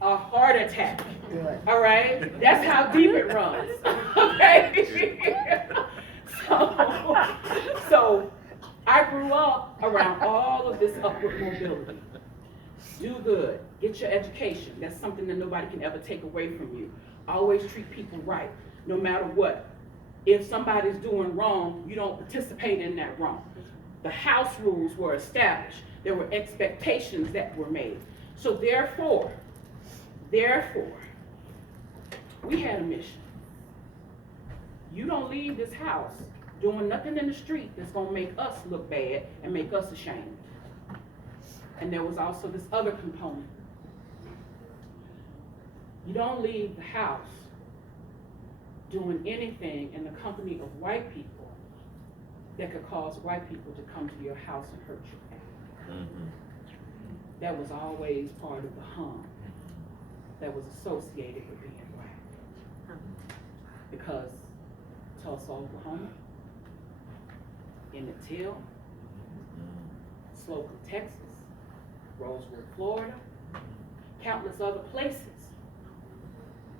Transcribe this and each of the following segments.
a heart attack. Good. All right? That's how deep it runs. Okay? so I grew up around all of this upward mobility. Do good. Get your education. That's something that nobody can ever take away from you. Always treat people right, no matter what. If somebody's doing wrong, you don't participate in that wrong. The house rules were established. There were expectations that were made. So therefore, we had a mission. You don't leave this house doing nothing in the street that's gonna make us look bad and make us ashamed. And there was also this other component. You don't leave the house doing anything in the company of white people that could cause white people to come to your house and hurt you. Mm-hmm. That was always part of the hum that was associated with being black. Because Tulsa, Oklahoma, Emmett Till, Slocum, Texas, Rosewood, Florida, countless other places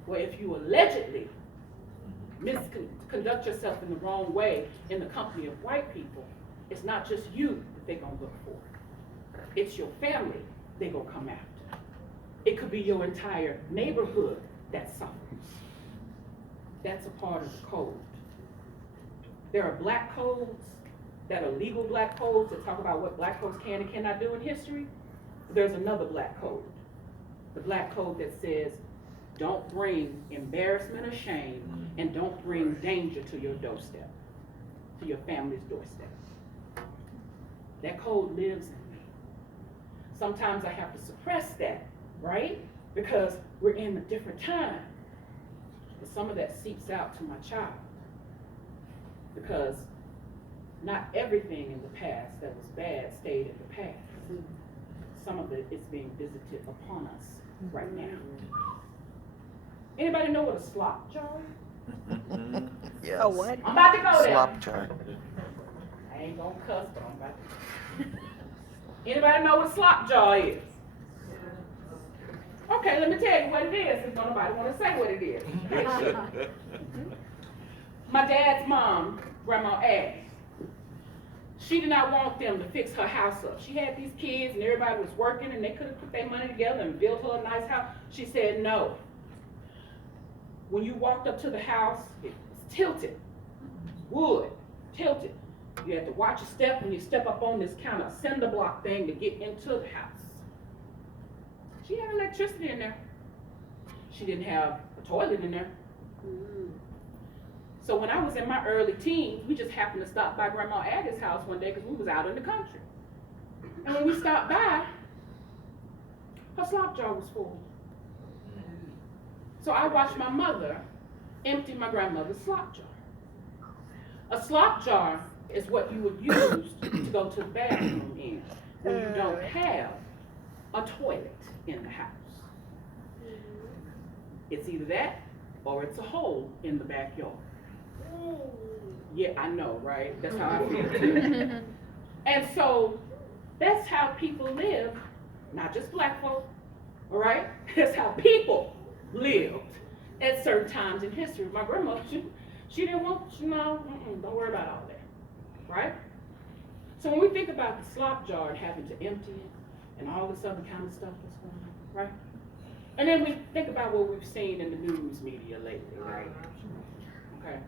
where if you allegedly misconduct yourself in the wrong way in the company of white people, it's not just you that they're gonna look for. It's your family they're gonna come after. It could be your entire neighborhood that suffers. That's a part of the code. There are black codes that are legal black codes that talk about what black folks can and cannot do in history. There's another black code. The black code that says, don't bring embarrassment or shame, and don't bring danger to your doorstep, to your family's doorstep. That code lives in me. Sometimes I have to suppress that, right? Because we're in a different time. But some of that seeps out to my child. Because not everything in the past that was bad stayed in the past. Some of it is being visited upon us right now. Anybody know what a slop jar is? Yes. A what? I'm about to go there. Slop jar. I ain't gonna cuss, but I'm about to. Anybody know what slop jar is? Okay, let me tell you what it is, since nobody want to say what it is. My dad's mom, Grandma Aggie, she did not want them to fix her house up. She had these kids and everybody was working and they could have put their money together and built her a nice house. She said no. When you walked up to the house, it was tilted, wood, tilted. You had to watch your step when you step up on this kind of cinder block thing to get into the house. She had electricity in there. She didn't have a toilet in there. So when I was in my early teens, we just happened to stop by Grandma Aggie's house one day because we was out in the country. And when we stopped by, her slop jar was full. So I watched my mother empty my grandmother's slop jar. A slop jar is what you would use to go to the bathroom in when you don't have a toilet in the house. It's either that or it's a hole in the backyard. Yeah, I know, right? That's how I feel too. And so that's how people live, not just black folk, all right? That's how people lived at certain times in history. My grandmother, she didn't want, don't worry about all that, right? So when we think about the slop jar and having to empty it and all this other kind of stuff that's going on, right? And then we think about what we've seen in the news media lately, right? Okay.